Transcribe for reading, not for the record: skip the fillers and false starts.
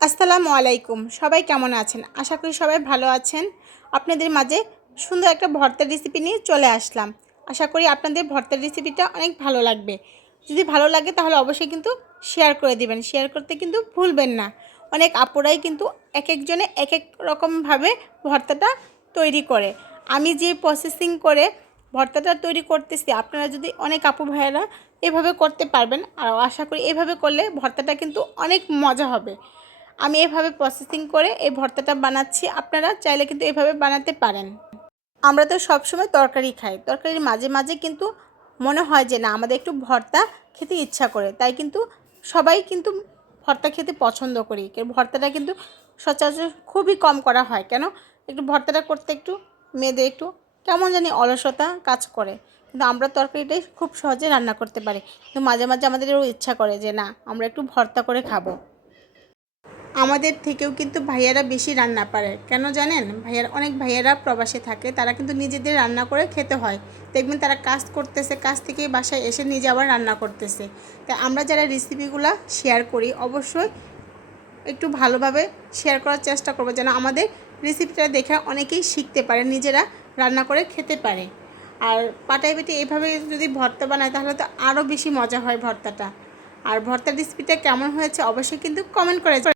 আসসালামু আলাইকুম। সবাই কেমন আছেন? আশা করি সবাই ভালো আছেন। আপনাদের মাঝে সুন্দর একটা ভর্তার রেসিপি নিয়ে চলে আসলাম। আশা করি আপনাদের ভর্তার রেসিপিটা অনেক ভালো লাগবে। যদি ভালো লাগে তাহলে অবশ্যই কিন্তু শেয়ার করে দিবেন। শেয়ার করতে কিন্তু ভুলবেন না। অনেক আপুরাই কিন্তু একেকজনে একেক রকমভাবে ভর্তাটা তৈরি করে। আমি যে প্রসেসিং করে ভর্তাটা তৈরি করতেছি, আপনারা যদি অনেক আপু ভাইয়েরা এভাবে করতে পারবেন। আর আশা করি এভাবে করলে ভর্তাটা কিন্তু অনেক মজা হবে। আমি এভাবে প্রসেসিং করে এই ভর্তাটা বানাচ্ছি। আপনারা চাইলে কিন্তু এভাবে বানাতে পারেন। আমরা তো সবসময় তরকারি খাই, তরকারির মাঝে মাঝে কিন্তু মনে হয় যে না আমাদের একটু ভর্তা খেতে ইচ্ছা করে, তাই কিন্তু সবাই কিন্তু ভর্তা খেতে পছন্দ করি। ভর্তাটা কিন্তু সচরাচর খুবই কম করা হয়। কেন? একটু ভর্তাটা করতে একটু মেয়েদের একটু কেমন জানি অলসতা কাজ করে, কিন্তু আমরা তরকারিটাই খুব সহজে রান্না করতে পারি। কিন্তু মাঝে মাঝে আমাদেরও ইচ্ছা করে যে না আমরা একটু ভর্তা করে খাবো। আমাদের থেকেও কিন্তু ভাইয়ারা বেশি রান্না পারে। কেন জানেন? অনেক ভাইয়ারা প্রবাসে থাকে, তারা কিন্তু নিজেদের রান্না করে খেতে হয়। দেখবেন তারা কাজ করতেছে, কাজ থেকে বাসায় এসে নিজে আবার রান্না করতেছে। তাই আমরা যারা রেসিপিগুলো শেয়ার করি অবশ্যই একটু ভালোভাবে শেয়ার করার চেষ্টা করবো, যেন আমাদের রেসিপিটা দেখে অনেকেই শিখতে পারে, নিজেরা রান্না করে খেতে পারে। আর পাটায় বেটে এভাবে যদি ভর্তা বানায় তাহলে তো আরও বেশি মজা হয় ভর্তাটা। আর ভর্তার রেসিপিটা কেমন হয়েছে অবশ্যই কিন্তু কমেন্ট করে